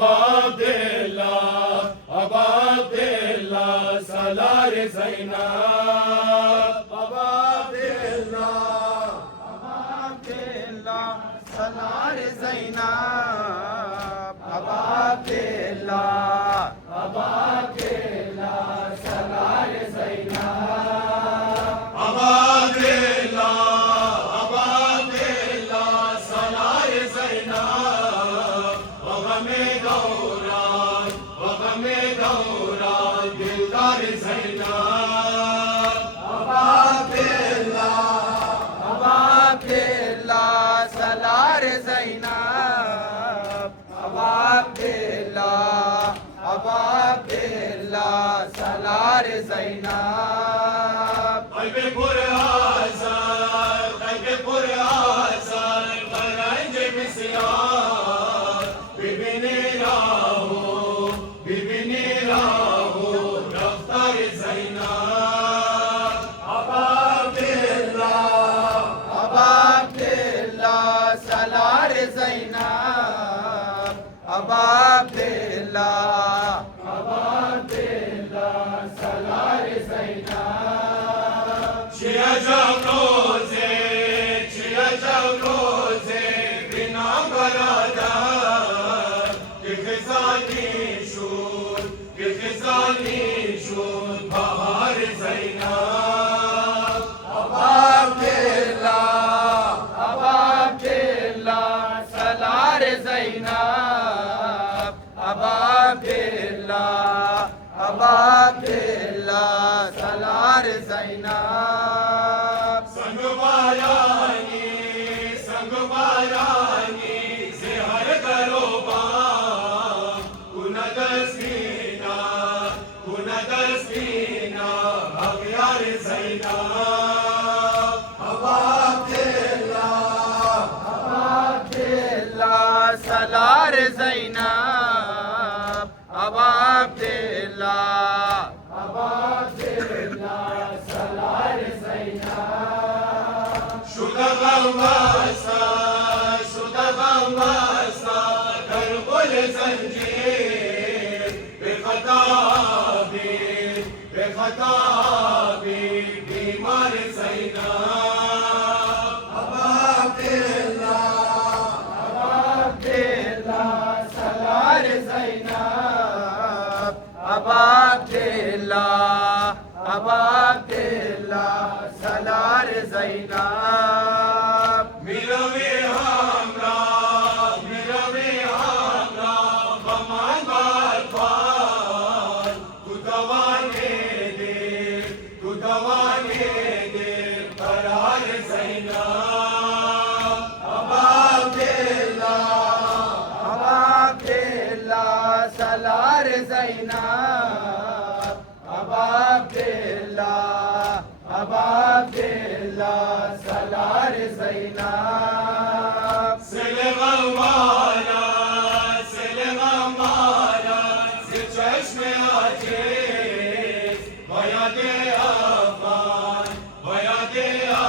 Aba Abdillah, Aba Abdillah, Salar Zainab. Aba Abdillah, Aba Abdillah, Salar Zainab. Aba Abdillah, Aba Abdillah, Salar Zainab. Aba Abdillah, Aba Abdillah, Salar Zainab. Wagame Dawran, Wagame Dawran, Dildar Zainab. Aba Abdillah, Aba Abdillah, Salar Zainab. Aba Abdillah, Aba Abdillah, Salar Zainab. Kalbe pur azar, kalbe pur azar, garanje bisyan. Bibini raho, raftar Zainab. Aba Abdillah, Aba Abdillah, Salar Zainab. Aba Abdillah, Aba Abdillah, Salar Zainab. Chia Jawroze, Chia Jawroze, binam baradar. Khizani shud, bahar Zainab. Aba Abdillah, Aba Abdillah, Salar Zainab. Aba Abdillah, Aba Abdillah, Salar Zainab. Sang bayani, zihar karo ba. Kunadasina, Aghyar Zainab. Aba Abdillah, Aba Abdillah, Salar Zainab. Aba Abdillah, Aba Abdillah, Salar Zainab. Shuda ghamasa, Karbul zanjir, Bekhatabi, Bimar Zainab. Aba Abdillah, Aba Abdillah, Salar Zainab. Aba Abdillah, Aba Abdillah, Salar Zainab. Miravi hamra, Baman barbar. Tu dawane de, Qarar Zainab. Aba Abdillah, Aba Abdillah, Salar Zainab. Aba Abdillah, Aba Abdillah, Salar Zainab. Sele ghamara, zil chashme aziz, bayade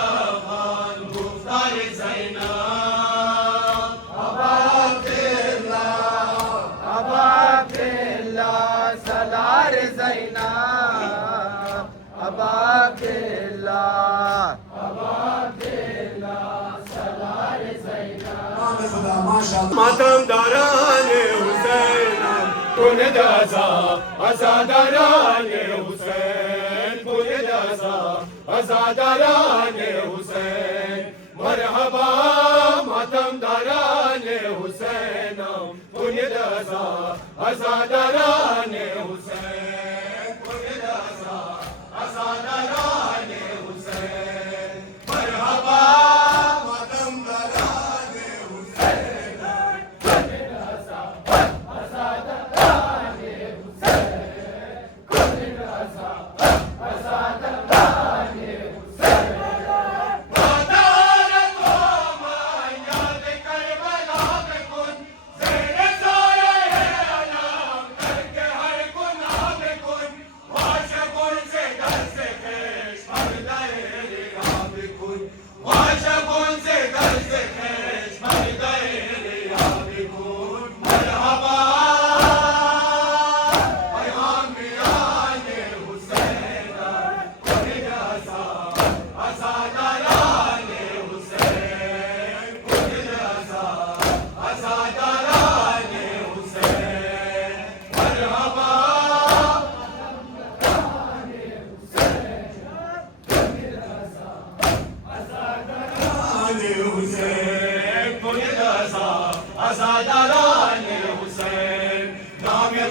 afan, guftar Zainab. Aba Abdillah, Aba Abdillah, Salar Zainab. Aba Abdillah, Aba Abdillah, Salar Zainab. Matam darane Hüseyin, Kundaza, azadarane Hüseyin, Kundaza, azadarane Hüseyin. Merhaba matam darane Hüseyin, Kundaza, azadarane Hüseyin, Kundaza, azadarane Hüseyin. Merhaba matam darane Hüseyin, Kundaza, azadarane Hüseyin, Kundaza, azadarane Hüseyin. Madarat ho man yad Karbala mein kun, zere saye alam karke har gunaah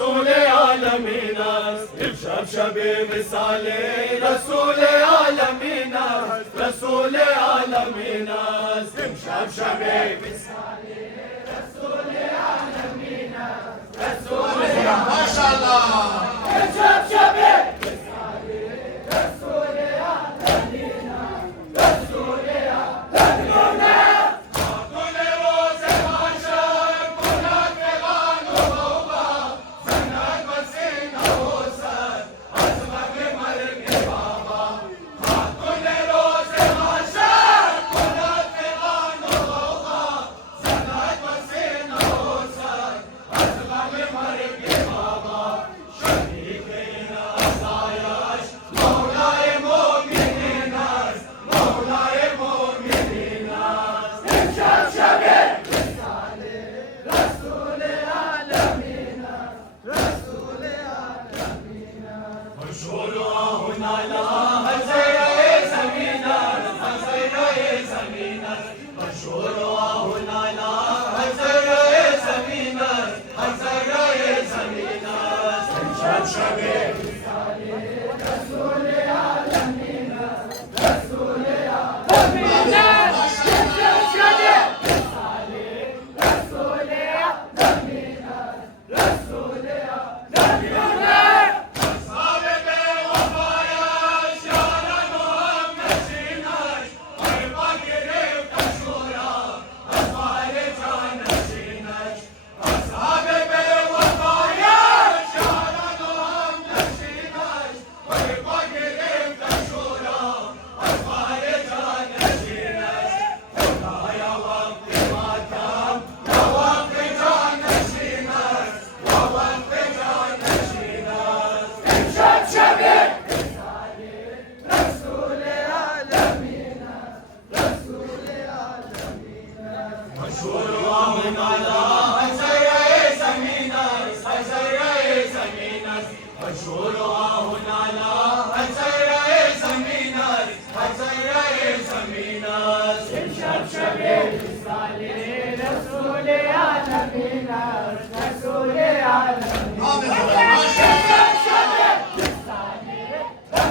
رسول عالمین است امشب شب وصال رسول عالمین است رسول عالمین است امشب شب وصال رسول عالمین است رسول ماشاءالله امشب شب وصال رسول عالمین است رسول عالمین است کل روز محشر کند فغان و غوغا زند و سینه و سر از غم مرگ بابا کل روز محشر کند فغان و غوغا زند و سینه و سر از غم مرگ بابا شریک این عزایش مولای مؤمنین است مولای مؤمنین است امشب شب وصال رسول عالمین است رسول عالمین است مشهور آه نالا هزیره زمین است هزیره زمین است مشهور آه نالا هزیره زمین است هزیره زمین است امشب شب وصال رسول عالمین است رسول عالمین است امشب شب وصال رسول عالمین است رسول عالمین است اصحاب بی‌وفایش یاران و همنشینش بر پا گرفت شورا از بار جانشینش اصحاب بی‌وفایش یاران و همنشینش بر پا گرفت شورا از بار جانشینش خدایا وقت ماتم و وقت جانشین است و وقت جانشین است امشب شب وصال رسول عالمین است رسول عالمین است مشهور آه نالا هزیره زمین است هزیره زمین است مشهور آه نالا هزیره زمین است هزیره زمین است امشب شب وصال رسول عالمین است رسول عالمین است امشب شب وصال رسول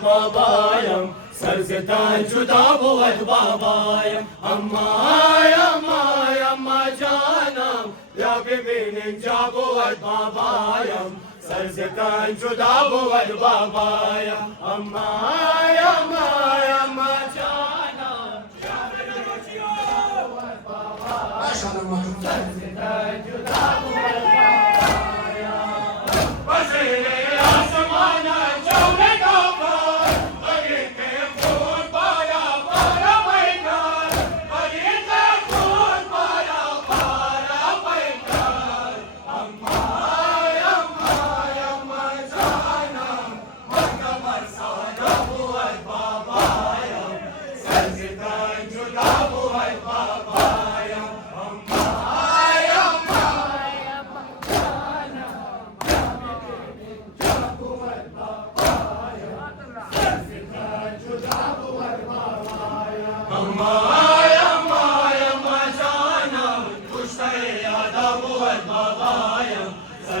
babayam Sarzetan juda buvat babayam Amma canam Ya bibinin jabuvat babayam Sarzetan juda buvat babayam Amma canam Ya bibinin jabuvat babayam Sarzetan juda buvat babayam Basile asmana chowne kabar Agi ke phul para paikar Agi ke phul para paikar Amma janam Makka barsana buvat babayam Sarzetan juda buvat babayam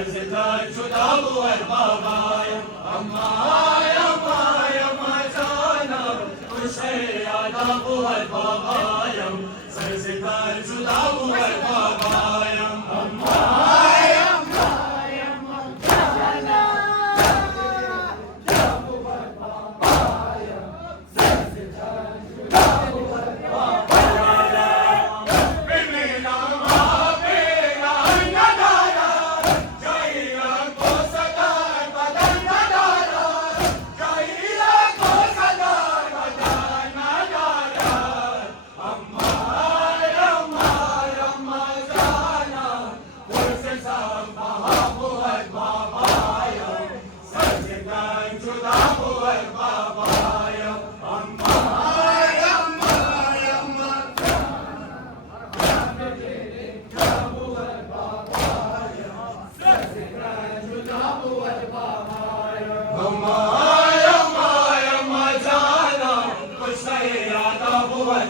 سرزدن شده بود بابایم اما جانم کشته یادم بود بابایم سرزدن شده بود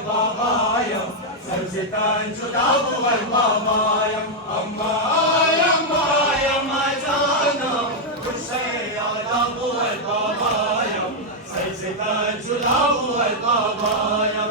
بابایم سرزدن شده بود بابایم اما جانم کشته یادم بود بابایم سرزدن شده بود بابایم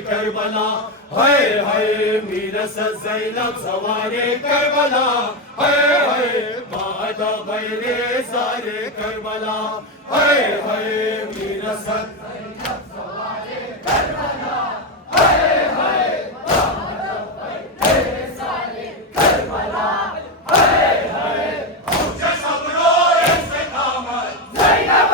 کربلا هاي میرسد زینب سوار کربلا هاي بعد غیر زار کربلا هاي میرسد زینب سوار کربلا هاي بعد غیر زار کربلا هاي اوج صبر و استقامت زینب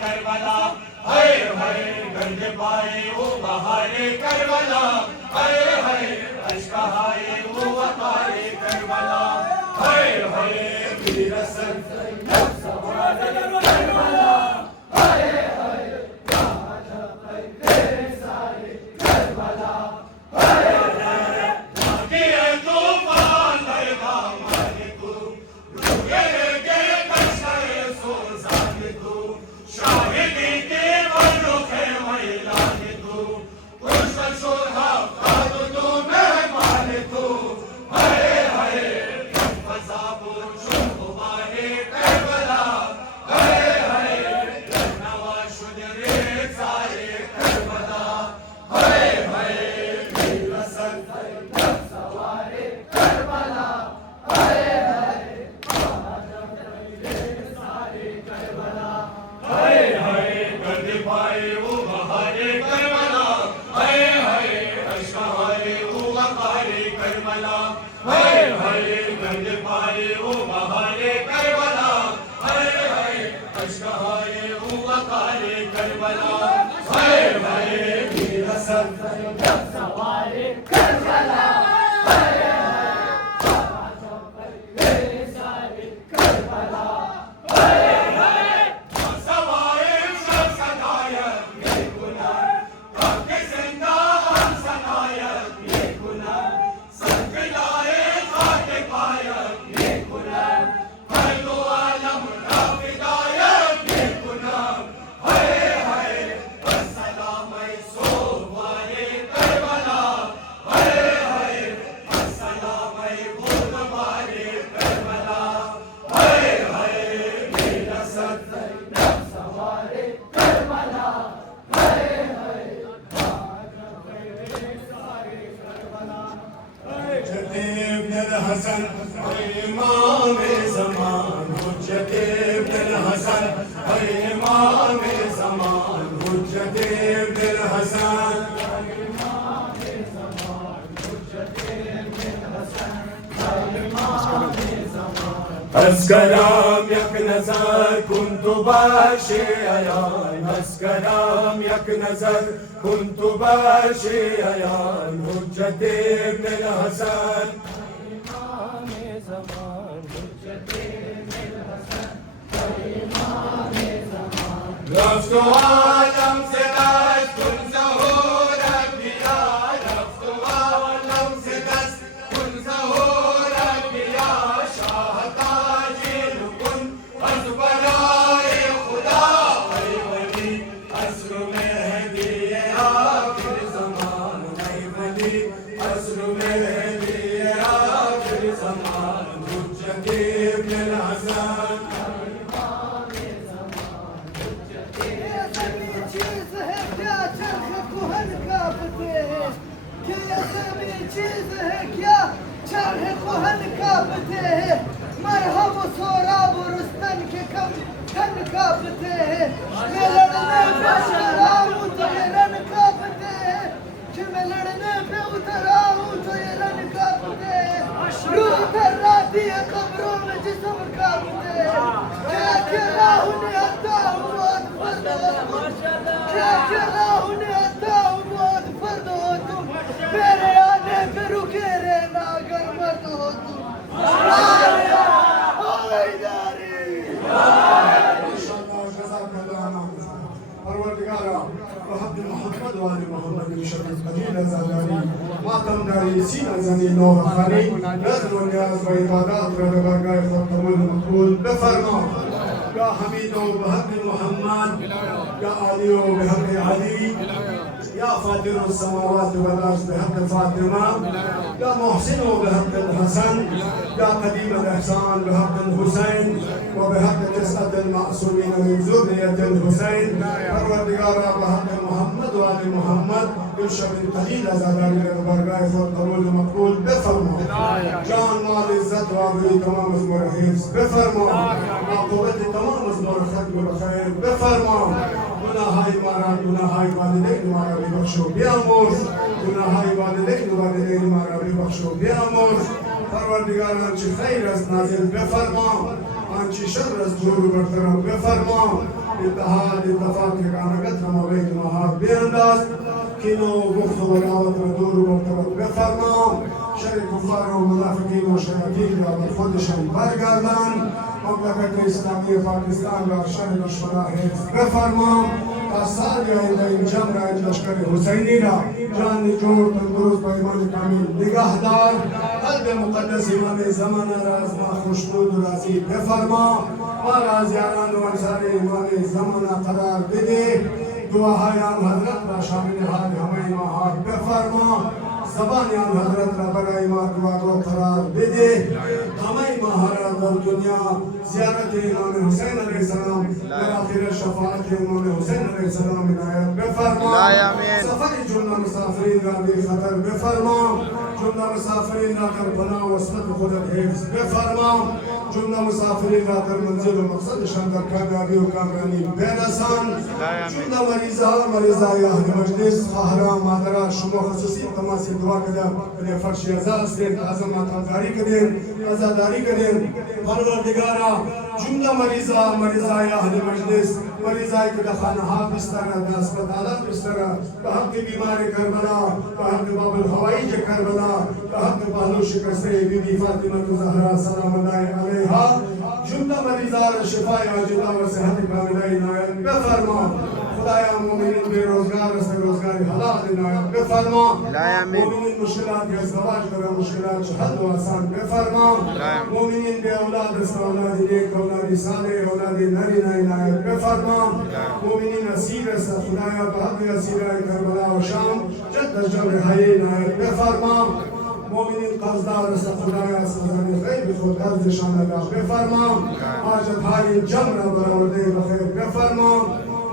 کربلا ہائے گنج پائے وہ بہارے کربلا ہائے اشک ہائے وہ وقارے کربلا ہائے میرسد زینب سوار کربلا ہائے بعد غیر زار کربلا ہائے باقی طوفان درگاہ مالک روئے گے کشتر سوزان تو شاہدی کے ورخ میلان تو کشتر شدہ قاد تو مہمان تو ہائے فضا پوچھو غبارے کربلا ہائے نوا شد ریزارے کربلا ہائے میرسد زینب سوار کربلا ہائے بعد غیر زار کربلا گرد پائے وہ بہارے کربلا ہائے اشک ہائے وہ وقارے کربلا ہائے گرد پائے وہ بہارے کربلا ہائے اشک ہائے وہ وقارے کربلا ہائے میرسد زینب سوار کربلا سنایا الحسن إمام زمان حجة ابن الحسن إمام زمان حجة ابن الحسن اسکرام یک نظر کن تو باشی عیان اسکرام یک نظر کن تو باشی عیان حجت ابن الحسن امام زمان حجت ابن الحسن امام زمان رفت عالم سے دست کن ظهور انبیاء رفت عالم سے دست کن ظهور انبیاء شاہ چیز ہے کیا چرخ کوہن کاپتے ہیں مرہم و سوراب و رستن کے کم کن کاپتے ہیں میں لڑنے پہ اتر آؤں تو یہ رن کاپتے ہیں کہ میں لڑنے پہ اتر آؤں تو یہ رن کاپتے ہیں روح تر راتی ہے قبروں میں جسم کاپتے ہیں کیا اکیلا انہیں آتا ہوں بہت فرد ہو تم کیا اکیلا انہیں آتا ہوں بہت فرد ہو تم میرے پہ رکے رہنا اگر مرد ہو تم پروردگارا بحق محمد و آل محمد شرف قدیل زادانی ماتم داری سینہ زنی نور خانی نظر و نیاز و عبادات را دربارگاه خود قبول مقبول بفرما یا حمید و بحق محمد یا علی و بحق علی يا فاطر السماوات والارض بحق فاطمه يا محسن بحق الحسن يا قديم الاحسان بحق الحسين وبحق تسعه المعصومين من ذريه الحسين پروردگارا بحق محمد وآل محمد بالشب القليل زادانی دربارگاه خود قبول مقبول بفرما جان مال عزت و آبروی تمام از مور حفظ بفرما عاقبت تمام از مور ختم و خیر بفرما گناهای ما را گناهای والدین ما را ببخشو بیامرز گناهای والدین ما را ببخشو بیامرز پروردگاران چه خیر است نازل بفرما آنچه شر است دور برطرف بفرما اتحاد اتفاق یگانگت را مولیت ماها بیانداز کینو و بغض و عداوت را دور برطرف بفرما شر کفار و منافقین و شیاطین را بر خودشان برگردان مملکت اسلامی پاکستان را شر دشمنان حفظ بفرما تا سال آینده این جمع را این لشکر حسینی را جان جور تندرست با ایمان کامل نگهدار قلب مقدس امام زمانه را از ما خوشنود و راضی بفرما ما را از یاران و انصار امام زمانه قرار بده دعاهای آن حضرت را شامل حال همه ما بفرما زبان آن حضرت را برای ما دعا رو قرار بده همه ما را در دنیا زیارت امام حسین علیه السلام و آخر شفاعت امام حسین علیه السلام عنایت بفرما سفر جمله مسافرین را بی خطر بفرما جمله مسافرین را در پناه و وصلت خودت حفظ بفرما جمله مسافرین را در منزل و مقصدشان در کامیابی و کامرانی برسان جمله مریضای اهل مجلس خواهران مادران شما خصوصی تماس دعا کردن به فرش ازا استید عظمت آزاری کردن عزاداری کردن پروردگارا جمله مریضای اهل مجلس مریضای که در خانه‌ها بستر در اسپتالات بستر به حق بیمار کربلا به حق باب الحوائج کربلا به حق پهلو شکسته بیبی فاطمه زهرا سلام الله علیها جمله مریضان شفای عاجله و صحت کامله عنایت بفرما خدایا مومنین بیروزگار است روزگاری حلال عنایت بفرما مومنین مشکلات یا ازدواج کرده مشکلات حل و آسان بفرما مومنین بی اولاد است اولاد نیک اولاد صالح اولاد نرینه عنایت بفرما مومنین اسیر است خدایا به حق اسیرای کربلا و شام جد جبر حی عنایت بفرما مؤمنین قرضدار است خدایا سزای غیب خود قرضشان را بفرما حاجت های جمع را برآورده بخیر بفرما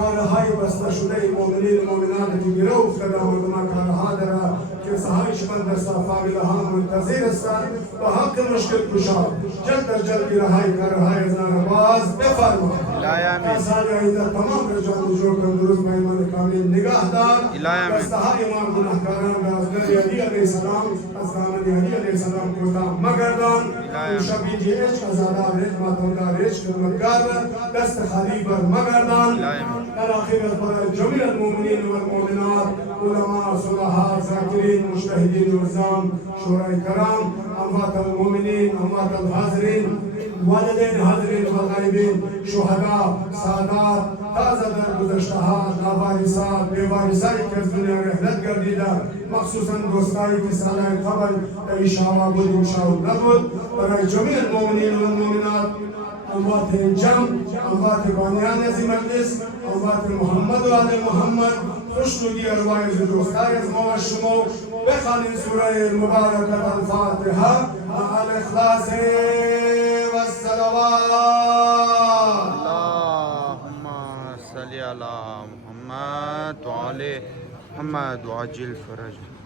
کارهای بسته شده مؤمنین مؤمنان که گرو افتاده مردمان کارها داره که سهایش من در صفاوی ها منتظر هستند و حق مشکل کشا جلد در جلد رهای کارهای ازنان باز بفرما سال آینده تمام رجال جور کن درست میمان کامل نگاه دار بسته های ما گناهکاران به از نبی علی علیه السلام از دامن علی علیه السلام کوتا مگردان شبی جی عشق ازادار حکمت اندار عشق خدمتگار دست خالی بر مگردان الأخير برای جميع المؤمنين والمؤمنات علماء صلحاء ذاكرين مجتهدين نظام شورى الكرام أموات المؤمنين أموات الحاضرين والدين حاضرين والغائبين شهداء سادات تازه در گذشته‌ها لاوارثات بی‌وارثایی که از دنیا رحلت گردیده مخصوصا دوستایی که سالهای قبل ایشاوا بود انشاءالله نبود برای جميع المؤمنين والمؤمنات أموات الجم أموات بانيان نظيم مجلس أموات محمد وآل محمد خوشنودی ارواح دوستای از ما و شما بخوانید سوره المبارکه الفاتحه مع الاخلاص والصلوات. اللهم صل على محمد وعلى محمد وعجل فرجه.